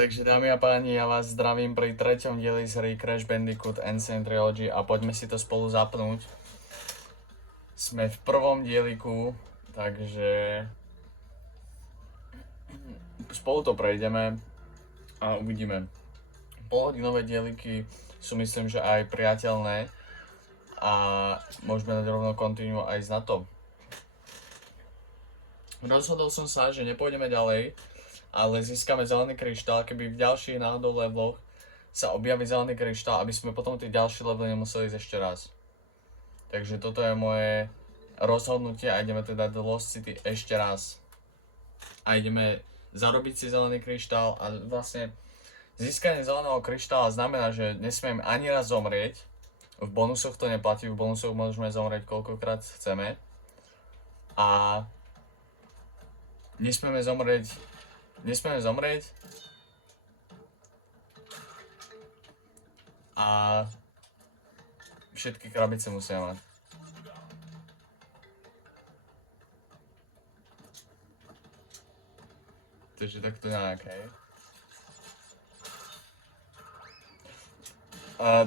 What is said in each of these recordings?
Takže dámy a páni, ja vás zdravím pri treťom dieli z hry Crash Bandicoot Ancient Trilogy a poďme si to spolu zapnúť. Sme v prvom dieliku, takže spolu to prejdeme a uvidíme. Polhodinové dieliky sú myslím, že aj priateľné a môžeme dať rovno continue aj ísť na to. Rozhodol som sa, že nepôjdeme ďalej, ale získame zelený kryštál, keby v ďalších náhodou leveloch sa objaví zelený kryštál, aby sme potom tie ďalšie levely nemuseli ísť ešte raz. Takže toto je moje rozhodnutie a ideme teda do Lost City ešte raz. A ideme zarobiť si zelený kryštál a vlastne získanie zeleného kryštála znamená, že nesmieme ani raz zomrieť. V bonusoch to neplatí, v bonusoch môžeme zomrieť koľkokrát chceme. A nesmieme zomrieť a všetky krabice musia mať. Takže takto nejak, hej.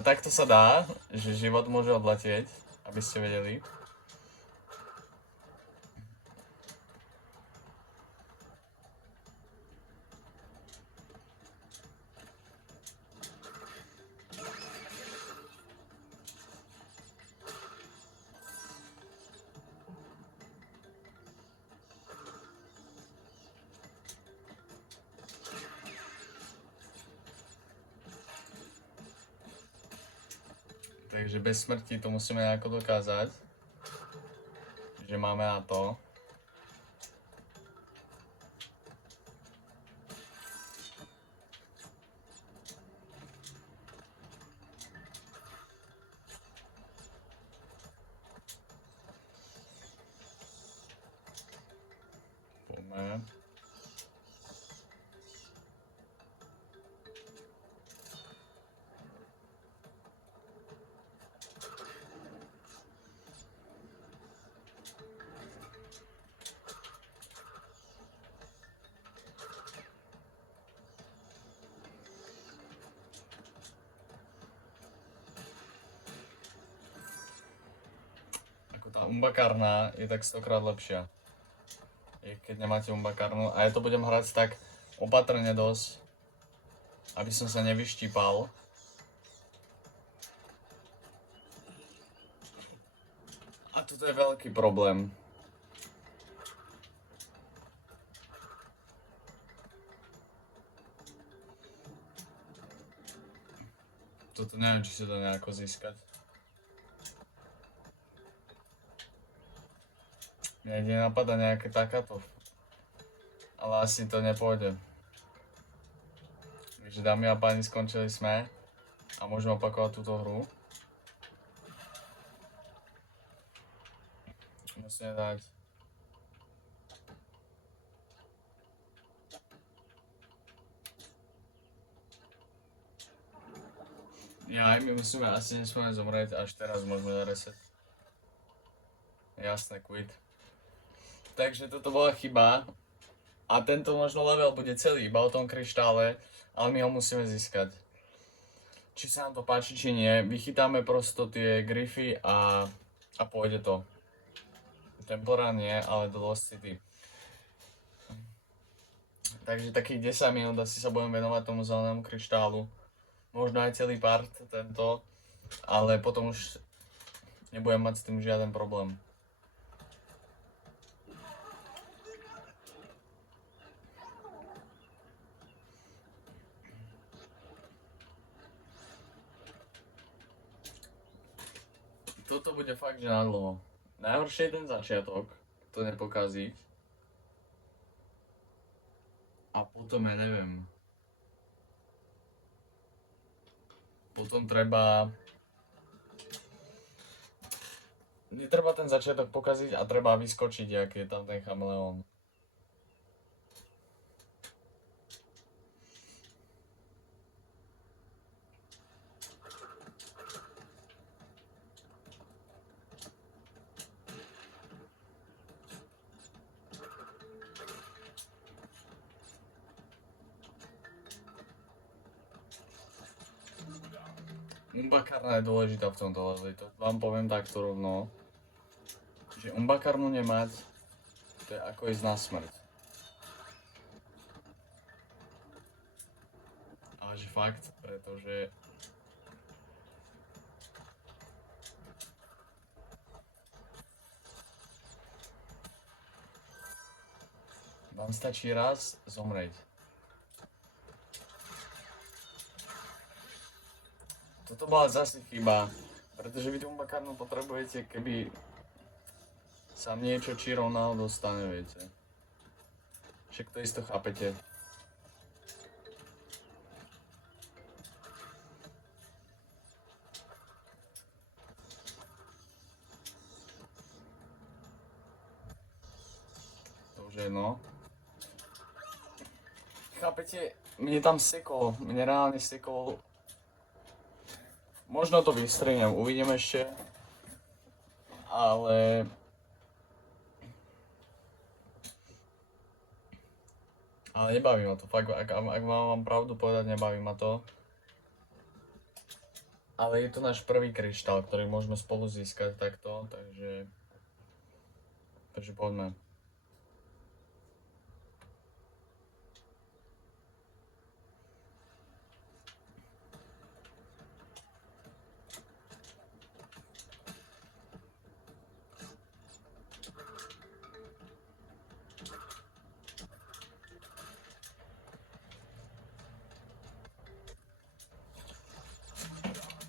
Takto sa dá, že život môže odletieť, aby ste vedeli. Takže bez smrti to musíme nejako dokázať, že máme na to. Poďme. Tá umbakarna je tak 100-krát lepšia, keď nemáte umbakarnu, a ja to budem hrať tak opatrne dosť, aby som sa nevyštípal. A toto je veľký problém. Toto neviem, či sa to nejako získať. Mne ide napadá nejaké takáto, ale asi to nepôjde. Takže dámy a páni, skončili sme a môžeme opakovať túto hru. Musíme dať. Ja, my musíme, asi nesmieme zomrieť, až teraz môžeme dať reset. Jasné, quit. Takže toto bola chyba a tento možno level bude celý iba o tom kryštále, ale my ho musíme získať. Či sa nám to páči, či nie, vychytáme prosto tie gryfy a pôjde to. Tempora nie, ale do Lost City. Takže takých 10 minút asi sa budem venovať tomu zelenému kryštálu. Možno aj celý part tento, ale potom už nebudem mať s tým žiaden problém. Toto bude fakt, že nadlho. Najhoršie je ten začiatok, to nepokaziť. A potom ja neviem. Potom netreba ten začiatok pokaziť a treba vyskočiť, aký je tam ten chameleón. Umbakarna je dôležitá v tomto leveli, to vám poviem takto rovno. Že umbakarnu nemať, to je ako ísť na smrť. Ale že fakt, pretože vám stačí raz zomrieť. Toto bola zase chyba, pretože vy tú umbakarnu potrebujete, keby sa niečo či rovnalo dostane, viete. Však to isto chápete. To už je no. Chápete, mne tam sekol, mne reálne sekol. Možno to vystrihnem, uvidím ešte. Ale nebaví ma to, fakt, ak mám pravdu povedať, nebaví ma to. Ale je to náš prvý kryštál, ktorý môžeme spolu získať takto, takže poďme.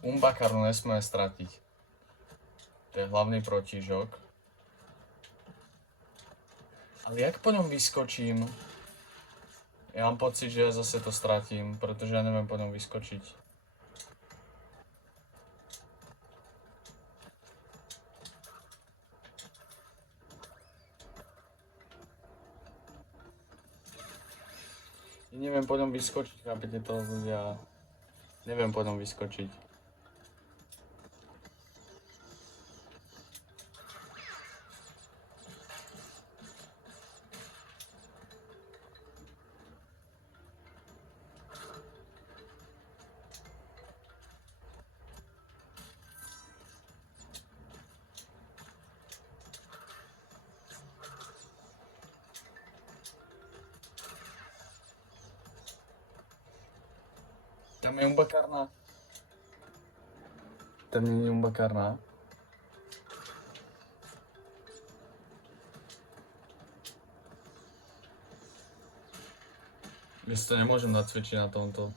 Umbakarnu nesmieme stratiť. To je hlavný protížok. Ale jak po ňom vyskočím? Ja mám pocit, že ja zase to stratím, pretože ja neviem po ňom vyskočiť. Ja neviem po ňom vyskočiť, chápete to ľudia? Neviem po ňom vyskočiť. Tam je umbakarna. Tam nie je umbakarna. Ja si to nemôžem nacvičiť na tomto.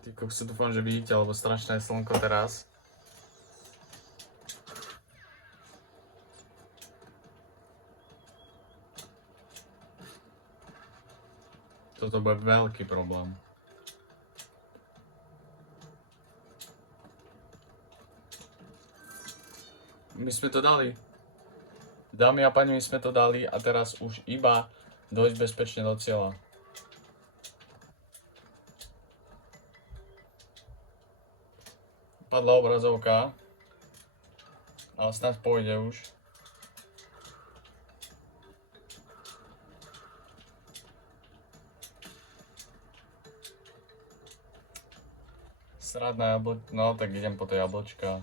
Ty kokso, dúfam, že vidíte, alebo strašné je slnko teraz. Toto bude veľký problém. My sme to dali. Dámy a páni, my sme to dali a teraz už iba dojsť bezpečne do cieľa. Padla obrazovka. Ale snad pôjde už. Srad na jablčka, no tak idem po to jablčka.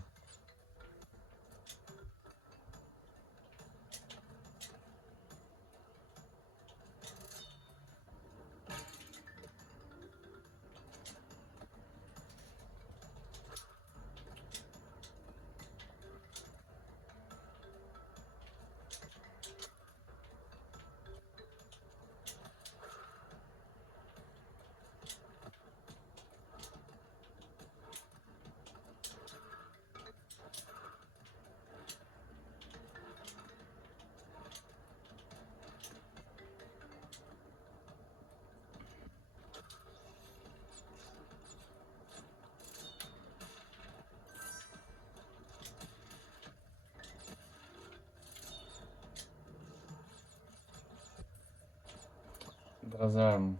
Teraz neviem.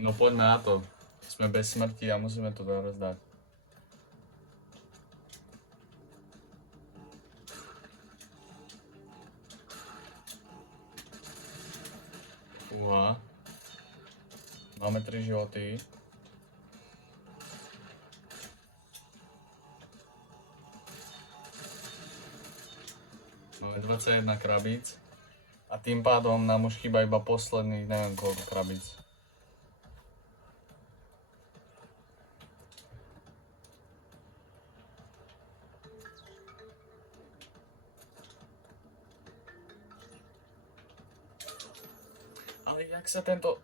No poďme na to. Sme bez smrti a musíme to teraz dať. Fúha. Máme 3 životy. Máme 21 krabíc. A tým pádom nám už chýba iba posledných, neviem koľko krabíc. Ale jak sa tento...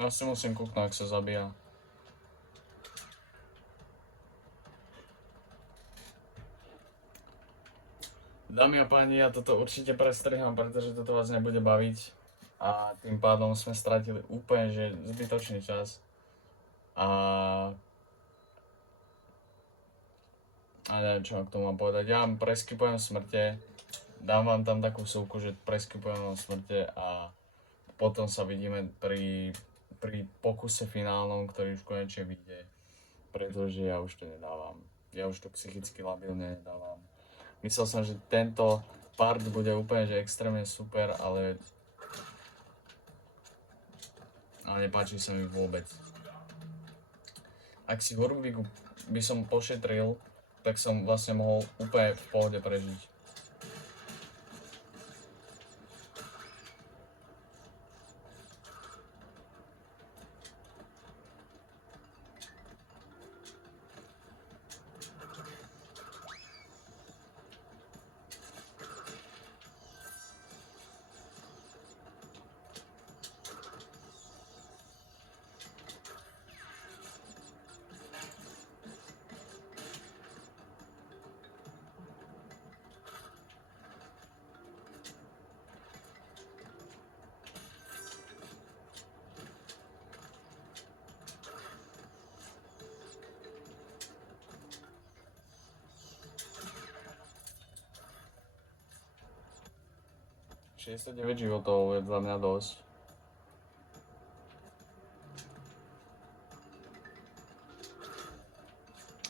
Ja si musím kúknúť, ak sa zabíja. Dámy a páni, ja toto určite prestrihám, pretože toto vás nebude baviť. A tým pádom sme stratili úplne že zbytočný čas. A neviem, čo vám k tomu mám povedať. Ja vám preskipujem smrte. Dám vám tam takú súku, že preskipujem vám smrte a potom sa vidíme pri pokuse finálnom, ktorý už konečne vyjde. Pretože ja už to nedávam. Ja už to psychicky labilne nedávam. Myslel som, že tento part bude úplne že extrémne super, ale nepáči sa mi vôbec. Ak si Hurvigu by som pošetril, tak som vlastne mohol úplne v pohode prežiť. Šesťdesiat 9 životov je za mňa dosť.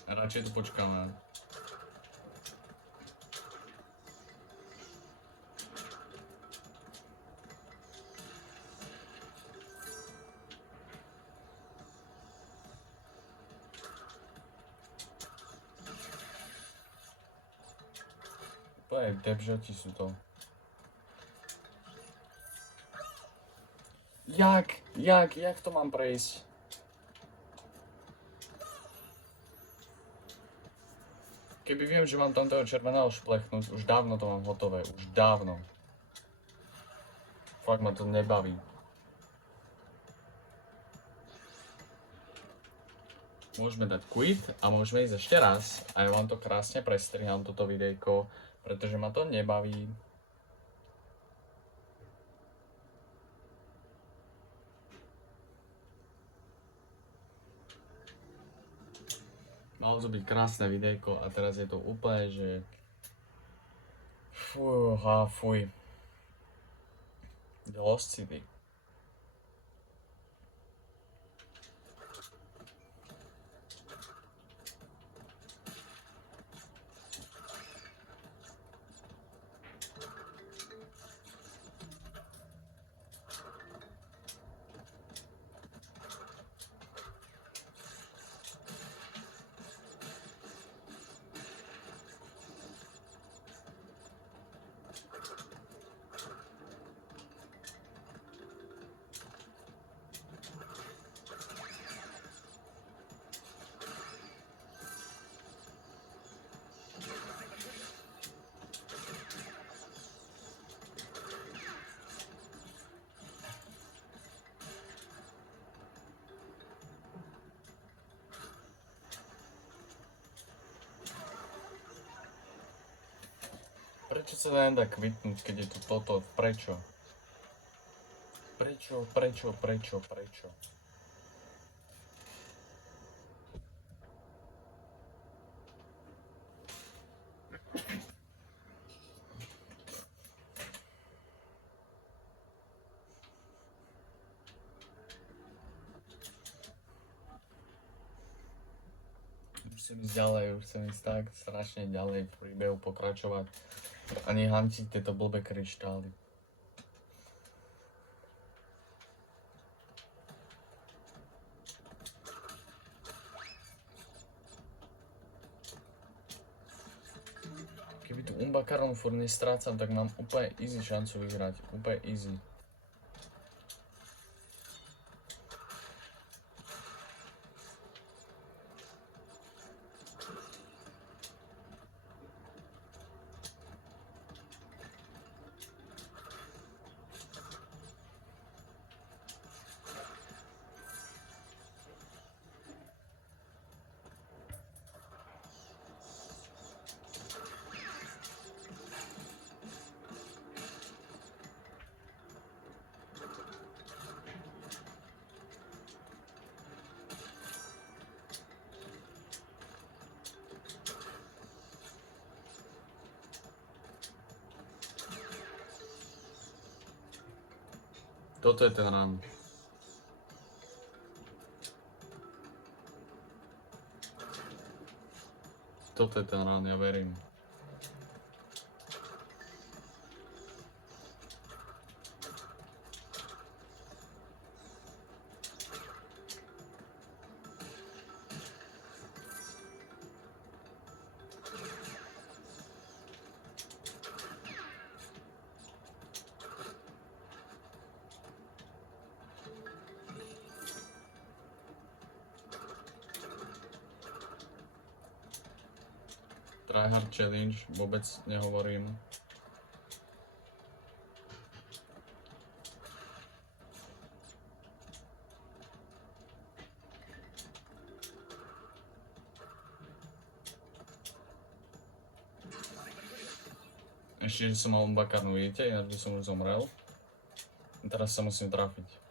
Radšej tu počkáme. Úplne debžoti sú to. Jak to mám prejsť? Keby viem, že mám tam toho červeného šplechnúť, už dávno to mám hotové, už dávno. Fakt ma to nebaví. Môžeme dať quit a môžeme ísť ešte raz a ja vám to krásne prestrihám toto videjko, pretože ma to nebaví. Malo to byť krásne videjko a teraz je to úplne, že... Fuj. Lost City. Prečo sa nedá kvitnúť, keď je tu toto? Prečo? Prečo? chcem ísť ďalej, už chcem ísť tak strašne ďalej v príbehu pokračovať. A nehantiť tieto blbé kryštály. Keby tu Umbakaron furt nestrácam, tak mám úplne easy šancu vyhrať. Úplne easy. Toto je ten run. Toto je ten run, ja verím. Tryhard challenge, vôbec nehovorím. Ešte, že som mal Umbakarnu, vidíte, ináč by som už zomrel. Teraz sa musím trafiť.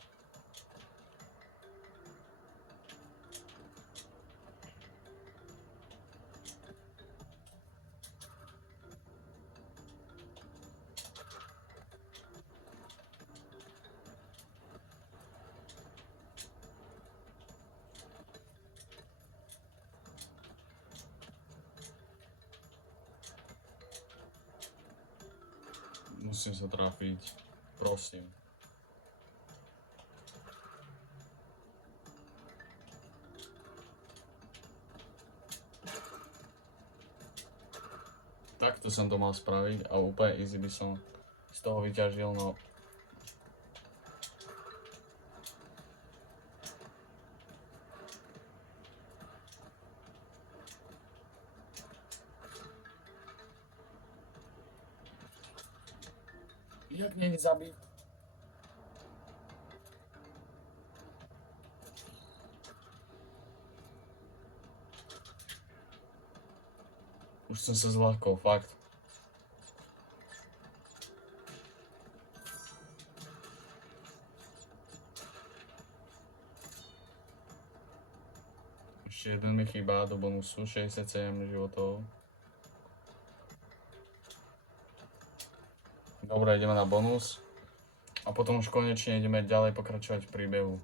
Musím sa trafiť, prosím. Takto som to mal spraviť a úplne easy by som z toho vyťažil, no. Jak nie zabiť? Už som sa zľahkol, fakt. Ešte jeden mi chýba do bonusu, 67 životov. Dobre, ideme na bonus. A potom už konečne ideme ďalej pokračovať v príbehu.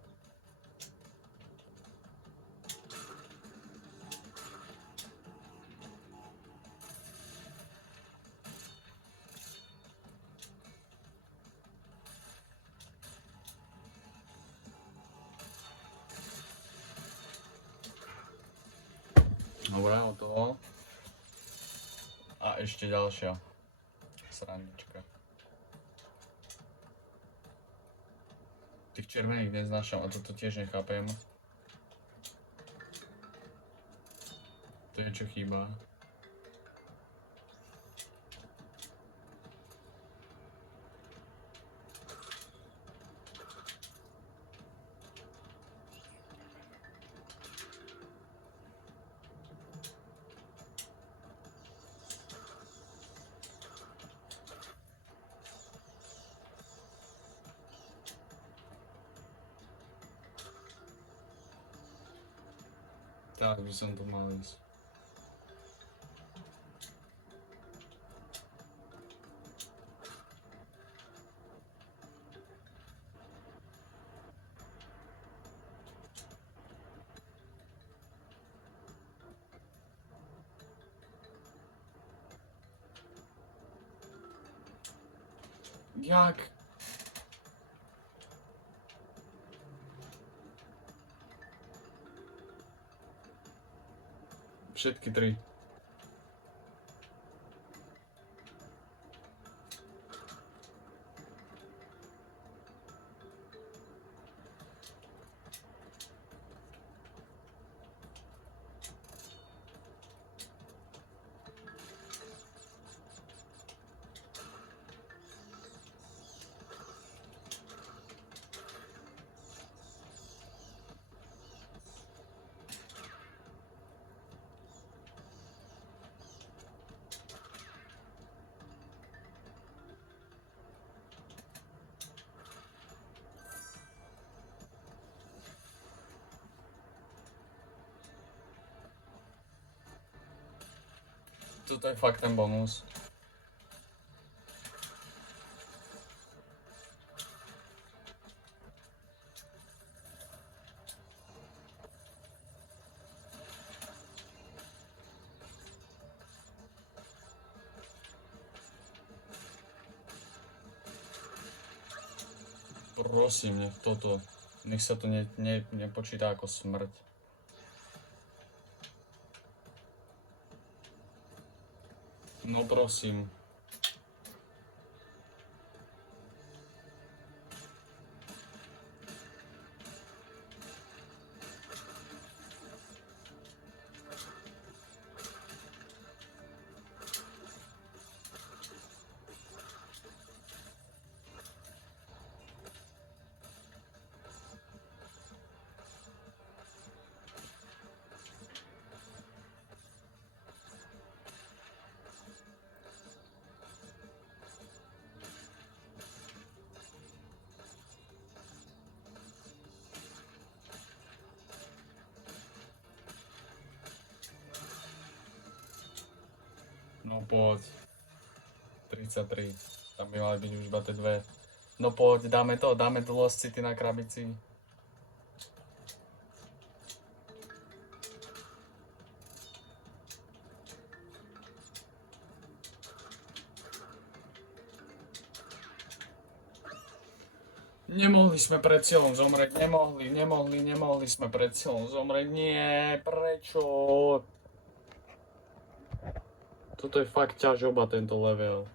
Dobre, od toho. A ešte ďalšia srandička. Tých červených neznášam a toto tiež nechápem. To je čo chýba. Tak by som tu mal ísť. Jak? Všetky tri. Toto je fakt ten bonus. Prosím, nech sa to nepočíta ako smrť. No prosím. No poď. 33. Tam by mali byť už iba tie dve. No poď, dáme to Lost City na krabici. Nemohli sme pred cieľom zomrieť, nemohli sme pred cieľom zomrieť, nie, prečo? Toto je fakt ťažoba, tento level.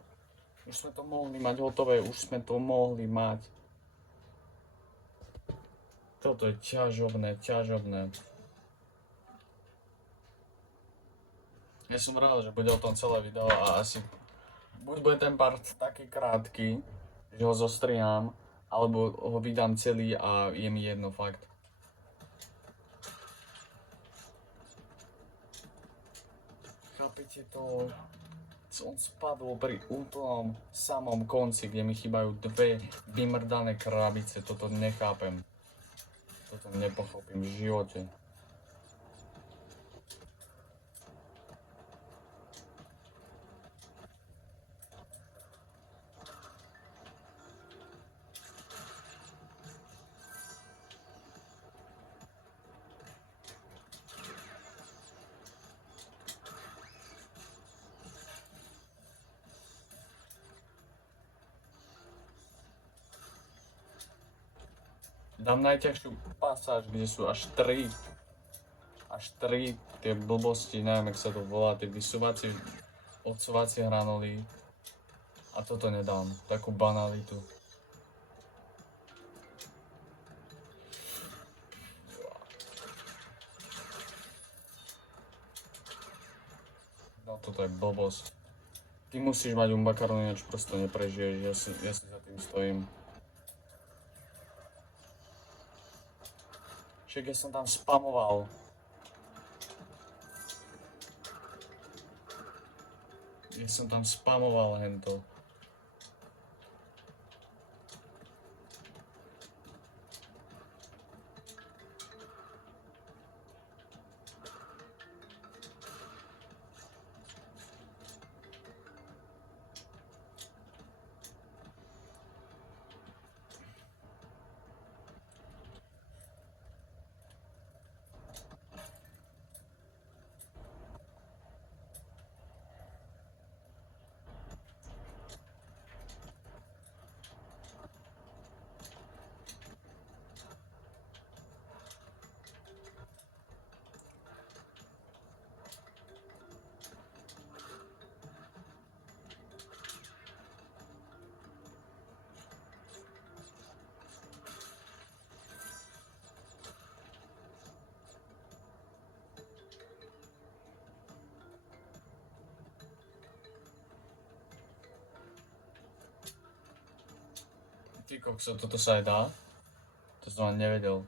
Už sme to mohli mať hotové, Toto je ťažobné. Ja som rád, že bude o tom celé video a asi buď bude ten part taký krátky, že ho zostriam, alebo ho vydám celý a je mi jedno fakt. Chápete to? On spadol pri úplnom samom konci, kde mi chýbajú dve vymrdané krabice. Toto nechápem. Toto nepochopím v živote. Dám najťažšiu pasáž, kde sú až 3 tie blbosti, neviem jak sa to volá, tie odsuvacie hranuly. A toto nedám, takú banalitu. No toto je blbosť. Ty musíš mať umbakaronu, ináč prosto neprežiješ, ja si za tým stojím. Však ja som tam spamoval. Hento. Ty kokso, toto sa aj dá? To som ani nevedel.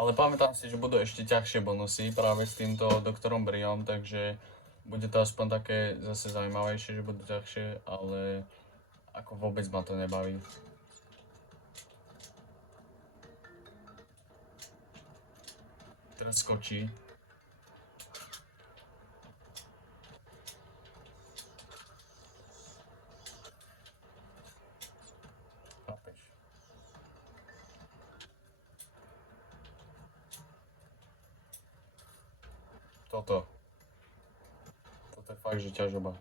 Ale pamätám si, že budú ešte ťažšie bonusy práve s týmto doktorom Briom, takže bude to aspoň také zase zaujímavejšie, že budú ťažšie, ale ako vôbec ma to nebaví. Teraz skočí. Chápeš? Toto je fakt, že ťažoba.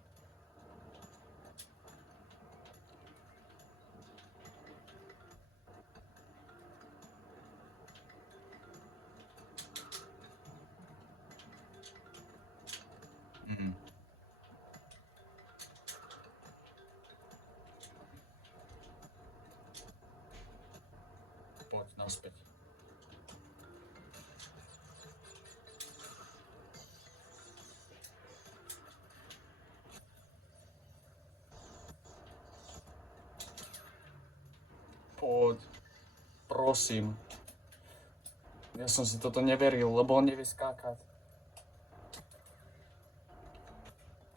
Poď naspäť. Poď. Prosím. Ja som si toto neveril, lebo on nevie skákať.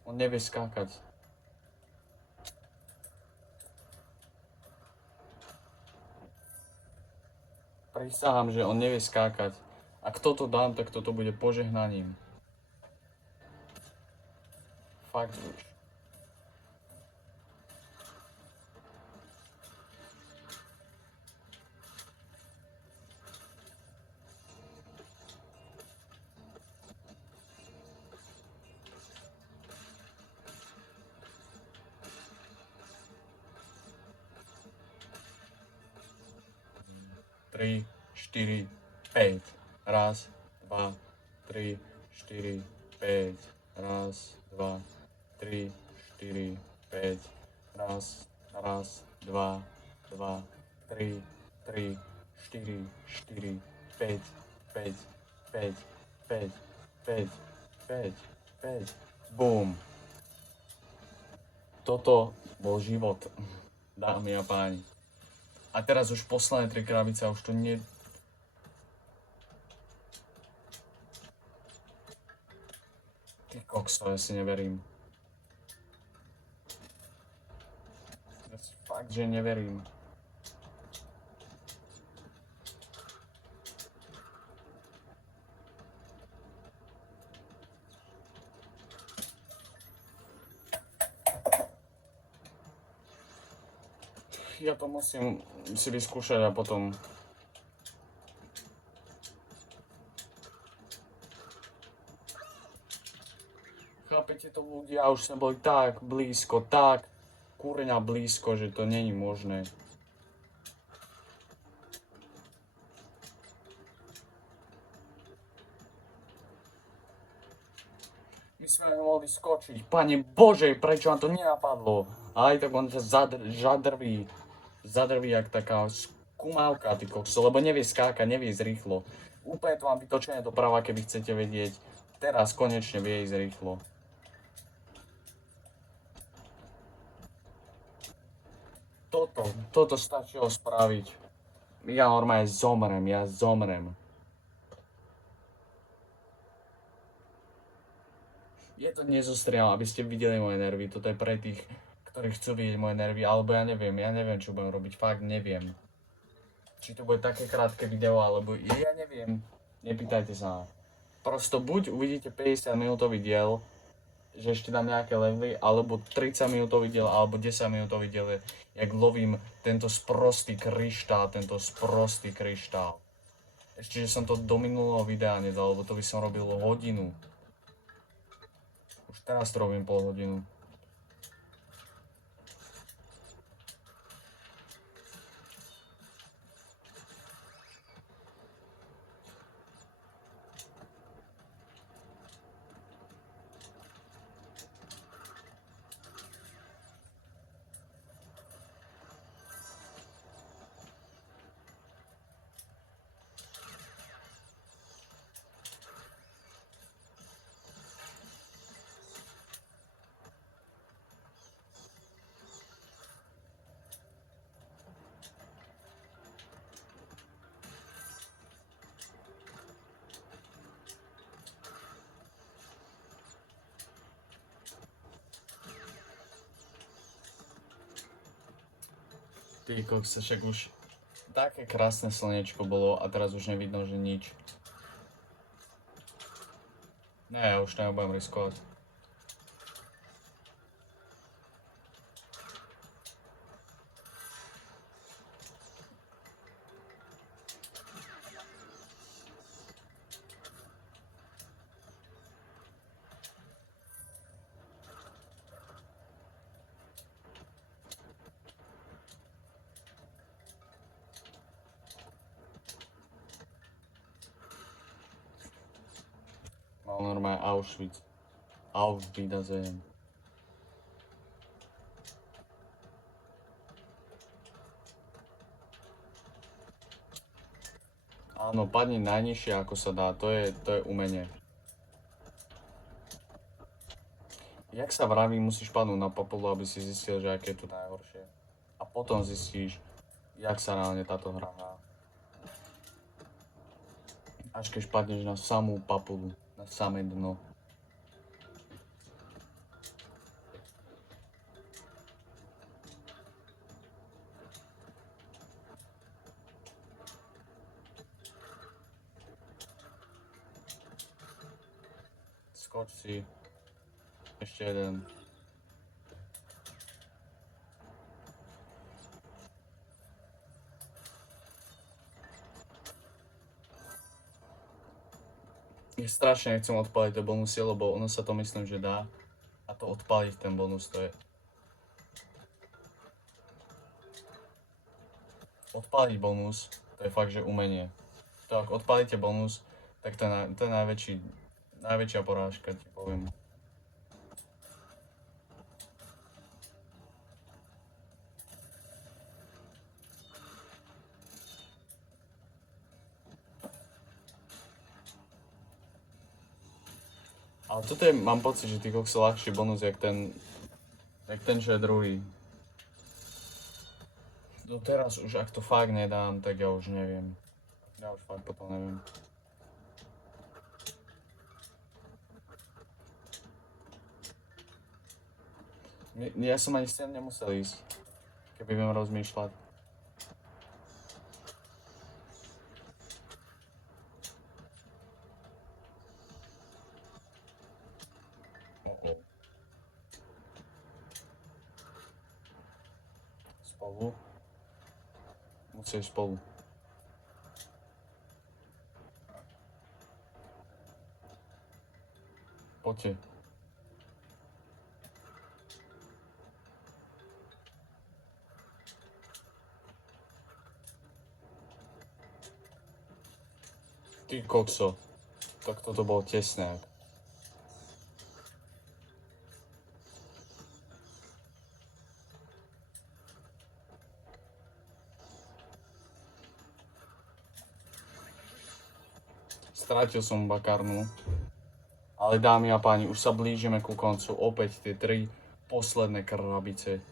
On nevie skákať. Prisahám, že on nevie skákať. Ak toto dám, tak toto bude požehnaním. Fakt už. Tri, 4, 5. Raz, 2, 3, 4, 5. Raz, 2, 3, 4, 5. Raz, 2, 3, 4, 4, 5, 5, 5, 5, 5, 5, 5. Bum. Toto bol život, dámy a páni. A teraz už posledné 3 krabice a už to nie... Ty kokso, ja si neverím. Ja si fakt, že neverím. Ja to musím si vyskúšať a potom... Chápete to ľudia, už sme boli tak blízko, tak kurňa blízko, že to není možné. My sme mohli skočiť. Pane Bože, prečo nám to nenapadlo? Aj tak on sa zadrví jak taká skumávka, ty kokso, lebo nevie skákať, nevie ísť rýchlo. Úplne to mám vytočené doprava, keby chcete vedieť. Teraz konečne vie ísť rýchlo. Toto stačilo spraviť. Ja normálne zomrem. Je to nezostriel, aby ste videli moje nervy, toto je pre tých, ktorí chcú vidieť moje nervy, alebo ja neviem, čo budem robiť, fakt neviem. Či to bude také krátke video, alebo ja neviem, nepýtajte sa. Prosto buď uvidíte 50 minútový diel, že ešte dám nejaké levely, alebo 30 minútový diel, alebo 10 minútový diel, jak lovím tento sprostý kryštál. Ešte, že som to do minulého videa nedal, lebo to by som robil hodinu. Už teraz to robím pol hodinu. Ty kokso, však už také krásne slnečko bolo a teraz už nevidno, že nič. Ne, ja už nebudem riskovať. Mal normálne Auschwitz. Auf Wiedersehen. Áno, padni najnižšie ako sa dá, to je umenie. Jak sa vraví, musíš padnúť na popolu, aby si zistil, že aké je to najhoršie. A potom zistíš, jak sa reálne táto hra hrá. Až keď padneš na samú papulu, na samé dno. Skoč si. Ešte jeden. Ja strašne nechcem odpaliť tie bonusy, lebo ono sa to myslím, že dá. A to odpaliť ten bonus, to je... Odpaliť bonus, to je fakt, že umenie. To ak odpalíte bonus, tak to je najväčšia porážka, ti poviem. Ale toto je, mám pocit, že ty kokso ľahší bonus, jak ten, čo je druhý. Doteraz už, ak to fakt nedám, tak ja už neviem. Ja už fakt potom neviem. Ja som ani s tým nemusel ísť, keby viem rozmýšľať. Spolu. Musíš spolu. Poďte. Ty kokso. Tak toto bolo tesné. Strátil som bakarnu. Ale dámy a páni, už sa blížime ku koncu. Opäť tie 3 posledné krabice.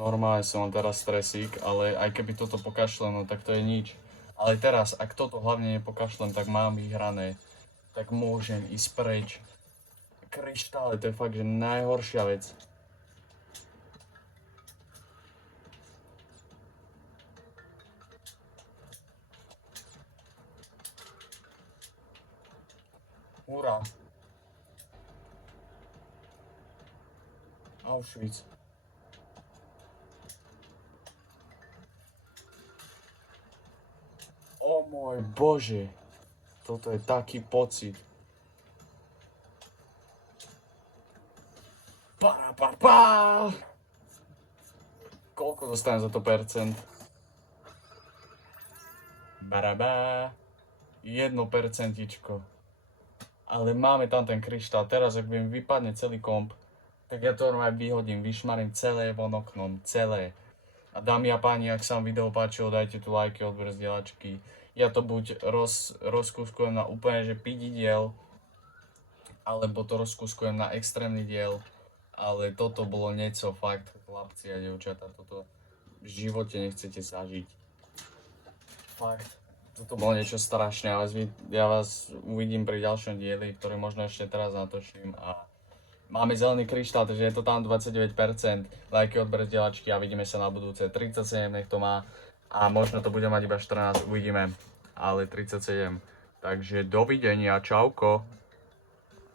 Normálne som mám teraz stresík, ale aj keby toto pokašlem, no tak to je nič. Ale teraz, ak toto hlavne nepokašlem, tak mám vyhrané. Tak môžem ísť preč. Kryštále, to je fakt, že najhoršia vec. Hurá. Auschwitz. O môj Bože, toto je taký pocit. Koľko dostanem za to percent? Barabá. 1%. Ale máme tam ten kryštál. Teraz, ak mi vypadne celý komp, tak ja to normálne vyhodím, vyšmarím celé von oknom, celé. A dámy a páni, ak sa vám video páčilo, dajte tu lajky, odber, zdieľačky. ja to buď rozkúskujem na úplne, že pidi diel, alebo to rozkúskujem na extrémny diel, ale toto bolo niečo fakt, chlapci a dievčatá, toto v živote nechcete zažiť. Fakt. Toto bolo niečo strašné, ale ja vás uvidím pri ďalšom dieli, ktorý možno ešte teraz natočím a máme zelený kryštál, takže je to tam 29%, lajky, odber, zdieľačky a vidíme sa na budúce. 37 nech to má a možno to bude mať iba 14, uvidíme, ale 37. Takže dovidenia, čauko.